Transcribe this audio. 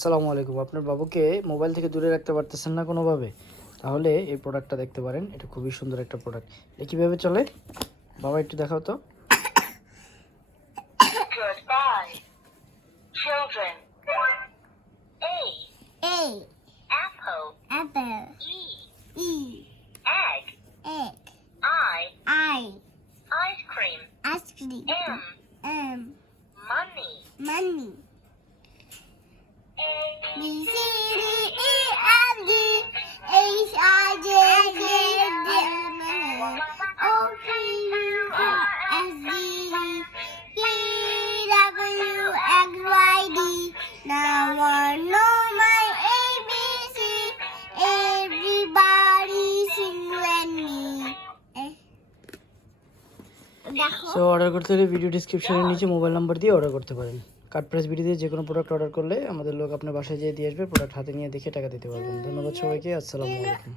আসসালামু আলাইকুম। আপনার বাবুকে মোবাইল থেকে দূরে রাখতে পারতেছেন না কোনোভাবে? তাহলে এই প্রোডাক্টটা দেখতে পারেন। এটা খুবই সুন্দর একটা প্রোডাক্ট এটা কীভাবে চলে? বাবা একটু দেখাও তো। Goodbye. Children. সো অর্ডার করতে হলে ভিডিও ডিসক্রিপশনের নিচে মোবাইল নাম্বার দিয়ে অর্ডার করতে পারেন। কার্ড প্রেস ভিডিও দিয়ে যে কোনো প্রোডাক্ট অর্ডার করলে আমাদের লোক আপনার বাসায় যেয়ে দিয়ে আসবে প্রোডাক্ট হাতে নিয়ে দেখে টাকা দিতে পারবেন। ধন্যবাদ সবাইকে, আসসালামু আলাইকুম।